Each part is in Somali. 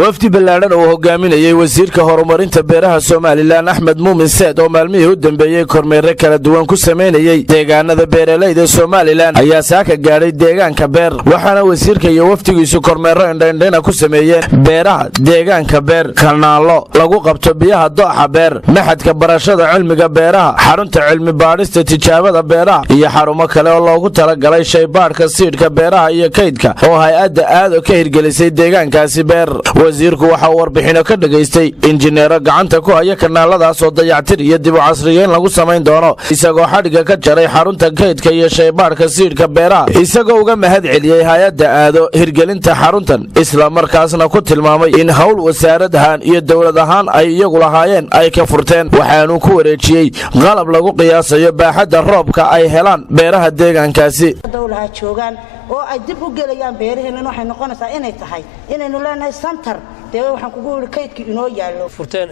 wafdi ballaaran oo hogaaminayay wasiirka horumarinta beeraha Soomaaliland Axmed Muumin Saad oo maalmihii u dambeeyay kormeer kala duwan ku sameynayay deegaanada beeralayda Soomaaliland ayaa saaka gaaray deegaanka beer waxaana wasiirka iyo waftigiisu kormeero indhaindhayna ku sameeyeen beeraha deegaanka beer kanaalo lagu qabto biyaha dooxa beer maxadka barashada cilmiga beeraha xarunta cilmi baadhista tijaabada beeraha iyo xarumo kale oo loogu talagalay shaybaadhka siidhka beeraha iyo kaydka oo hay'adda aad ka hirgelisay deegaankaasi beer wasiirku waxa uu warbixino ka dhageystay injineero gacanta ku haya kanaaladaas oo dayactir iyo dib u casriyeyn lagu samayn doono isagoo xadhiga ka jaray xarunta kaydka iyo shaybaadhka siidhka beeraha isagoo uga mahad celiyay hay'adda aado hirgelinta xaruntan isla markaasna ku tilmaamay in hawl wasaarad ahaan iyo dowlad ahaan ay iyagu lahaayeen ay ka furteen waxaanu ku wareejiyay qalab lagu qiyaasayo baaxadda roobka ay helaan beeraha deegaankaasi dowlaha joogan oo ay dib u gelayaan beeraheena waxay noqonaysaa inay tahay inaynu leenahay center deewa waxaan kugu wiri kaydka inoo yaalo furteen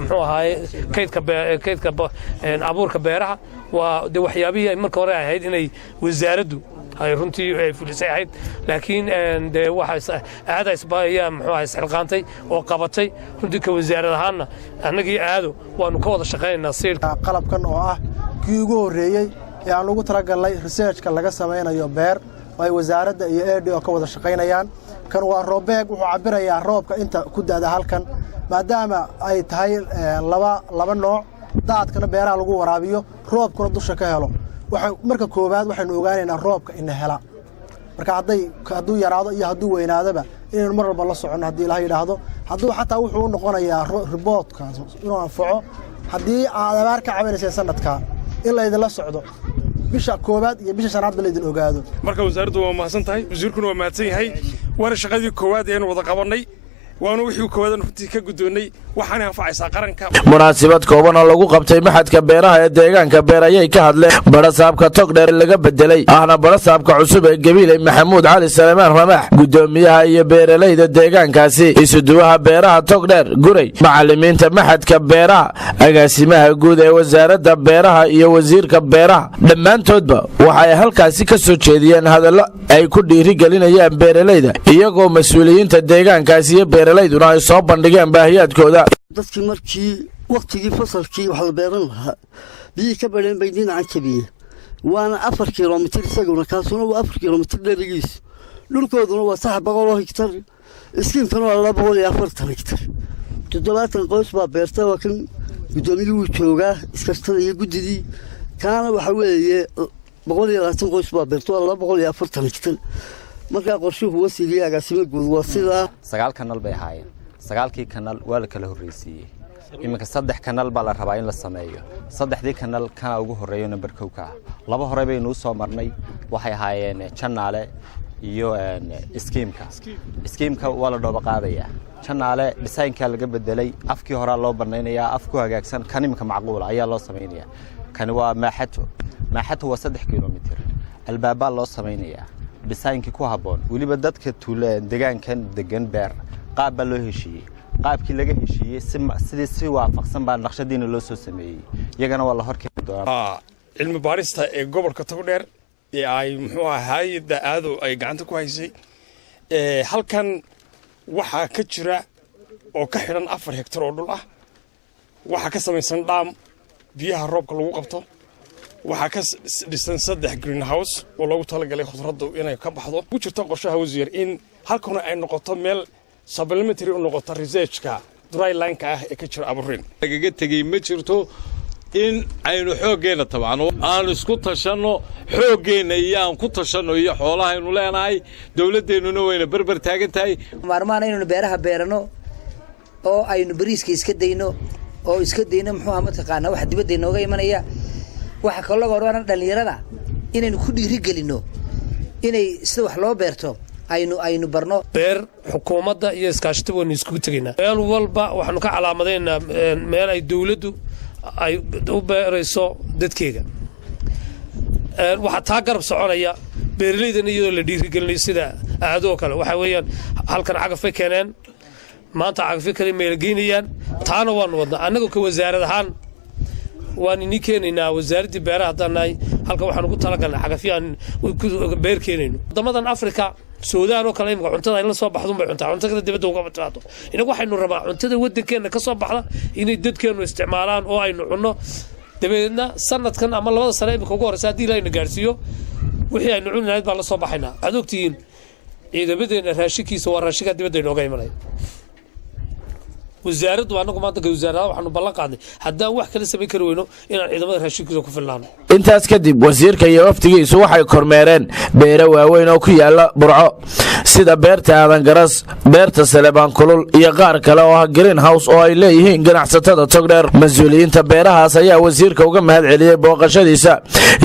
muxuu ahaay kaydka abuurka beeraha waa de waxyaabihii ay marka hore ahayd inay wasaaraddu ay runtii ay fulisay ahayd laakiin de waxa aada isbaaya muxuu ahaay xilqaantay oo qabatay runtii ka wasaarad ahaana annagii aado waanu ka wada shaqaynaynaa siirka qalabkan oo ah kii ugu horeeyay ee aan ugu talagalnay researchka laga samaynayo beer ay wasaaradda iyo ADO ka wada shaqaynayaan kan waa roobeeg wuxuu cabirayaa roobka inta ku daada halkan maadaama ay tahay laba nooc daadkana beeraha lagu waraabiyo roobkuna dusha ka helo marka koobaad waxaynu ogaanaynaa roobka in hela marka hadduu yaraado iyo hadduu weynaadaba inaynu mar walba la socono haddii la yiraahdo hadduu xataa wuxuu u noqonayaa reportkaas inuu anfaco haddii aad abaar ka cabanaysa sanadka in la idin la socdo bisha koobaad iyo bisha shanaad la idin ogaado marka wasaaraddu waa mahadsan tahay wasiirkuna waa mahadsan yahay waana shaqadii koowaad ee wada qabanay waana wixii koowaad runtii ka gudoonay waxaan anfacaysaa qaranka munaasabad kooban oo lagu qabtay maxadka beeraha ee deegaanka beer ayay ka hadleen barasaabka togdheer laga bedelay ahna barasaabka cusub ee gabiilay maxamuud cali salmaan ramax gudoomiyaha iyo beeralayda deegaankaasi isuduwaha beeraha togdheer guray macallimiinta maxadka beeraha agaasimaha guud ee wasaaradda beeraha iyo wasiirka beeraha dhammaantoodba waxay halkaasi ka soo jeediyeen hadallo ay ku dhiirigelinayaan beeralayda iyagoo mas'uuliyiinta deegaankaasi iyo beeralayduna ay soo bandhigeen baahiyaadkooda dadkii markii waqtigii fasalkii wax la beeran lahaa biyii ka badheen bay dhinaca jabiye waana 4 kilomitir isaguna kaasuna waa 4 kilomitir dheerigiis dhulkooduna waa 700 hektar iskiintana waa 240 hektar 70 qoys baa beerta waa kan gudoomiyuhu joogaa iskastada iyo gudidii kaana waxa weeye 120 qoys baa beerta waa 240 hektar marka qorshuhu wasiirka agaasimo guud waa sida 9 kanal bay ahaayeen 9kii kanal waa la kala horreysiyay iminka 3 kanal baa la rabaa in la sameeyo 3dii kanal kana ugu horeeyo number 2 ka laba hore bay noo soo marnay waxay ahaayeen channel iyo skiimka waa la dhooba qaadaya channel designka laga bedelay afkii hore loo banaynayaa afku hagaagsan kan iminka macquul ayaa loo sameeyaa kan waa maaxato waa 3 kilomitir albaaba loo sameeyaa designki ku haboon waliba dadka tuuleen deegaankan degan beer qaab loo heshiiyay qaabkii laga heshiiyay sidii si waafaqsan baa naqshadiina loo soo sameeyay iyagana waa la horkeeni doonaa cilmi baarista ee gobolka togdheer ee ay muxuu ahaay aado ay gacanta ku haysay halkan waxa ka jira oo ka xiran 4 hektar oo dhul ah waxa ka samaysan dhaam biyaha roobka lagu qabto waxa ka dhisan 3 greenhouse oo loogu talagalay khudraddu inay ka baxdo ku jirto qorshaha wasiir in halkuna ay noqoto meel supplementary u noqoto researchka dry line-ka ah ee ka jira abuurin lagaga tagay ma jirto in aynu xoogeena tabano aan isku tashano xoogeena iyo aan ku tashano iyo xoolaha aynu leenahay dawladeennuna wayna barbar taagan tahay maarmaan aynu beeraha beerano oo aynu bariiska iska dayno oo iska dayno muxuu ahaa mataqaana wax dibadda inooga imanaya waxa kale oo horaan dhalinyarada inaynu ku dhiirigelino inay sida wax loo beerto aynu barno beer xukuumadda iyo iskaashatada waan isku tagaynaa meel walba waxaanu ka calaamadeynaa meel ay dawladdu ay u beerayso dadkeega waxa taa garab soconaya beeralaydan iyadoo la dhiirigelinayo sida aadoo kale waxa weeyaan halkan cagafay keeneen maanta cagafay kale meel geynayaan taana waan wadnaa annagoo ka wasaarad ahaan waan ini keenaynaa wasaaradda beeraha hadanaay halka waxaan ugu talagalnay cagafyaan beer keenayno wadamadan Afrika Suudaan oo kale imka cuntada ay la soo baxdo bay cuntaa cuntada dibadda uga bataato inagu waxaynu rabaa cuntada wadankeena ka soo baxda inay dadkeenu isticmaalaan oo aynu cunno dabeedna sanadkan ama labada sano imka ugu horeysa hadii la gaarsiiyo wixii aynu cunnayd baa la soo baxaynaa aad ogtiin ciidamadeena raashinkiisa waa raashinka dibadda inooga imanaya wasaaraddu anagu maanta wasaaradda waxaanu ballan qaadnay haddaan wax kala samayn kari weyno inaan ciidamada raashinkiisa ku filnaano intaas kadib wasiirka iyo waftigiisu waxay kormeereen beero waaweyn oo ku yaala Burco sida beerta Aadan Garas beerta Salebaan Kulul iyo qaar kale oo ah greenhouse oo ay leeyihiin ganacsatada Togdheer mas'uuliyiinta beerahaas ayaa wasiirka uga mahad celiyay booqashadiisa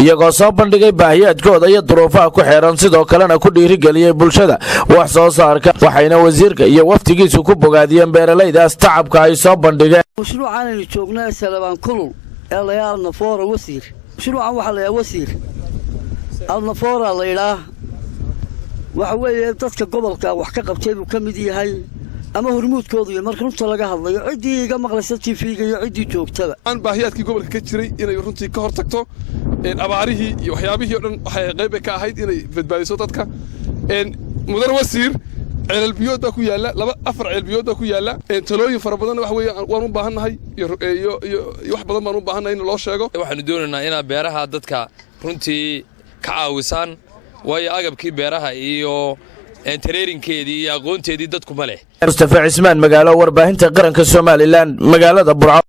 iyagoo soo bandhigay baahiyaadkooda iyo duruufaha ku xeeran sidoo kalena ku dhiirigeliyay bulshada wax soo saarka waxayna wasiirka iyo waftigiisu ku bogaadiyeen beeralaydaas tacabka ay soo bandhigeen mashruucan aynu joognaa Salebaan Kulul ee la yaalna foora wasiir mashruucan waxa la yahay wasiir alna foora la ilaa waxa weeye dadka gobolka wax ka qabtay uu kamid yahay ama hormuudkoodu iyo marka runta laga hadlayo cidii iga maqlaysa TV-ga iyo cidii joogtada aan baahiyaadkii gobolka ka jiray inay runtii ka hortagto abaarihii iyo waxyaabihii oo dhan waxay qayb ka ahayd inay badbaadiso dadka mudan wasiir ceelal biyood ku yaala afar ceel biyood ku yaala talooyin fara badan wax weeye waan u baahanahay iyo wax badan baan u baahanahay in loo sheego waxaanu doonaynaa in beeraha dadka runtii ka caawisaan way agabkii beeraha iyo tareerinkeedii iyo aqoonteedii dadku ma leh Mustafa Cismaan magaalo warbaahinta qaranka Soomaaliland magaalada Burco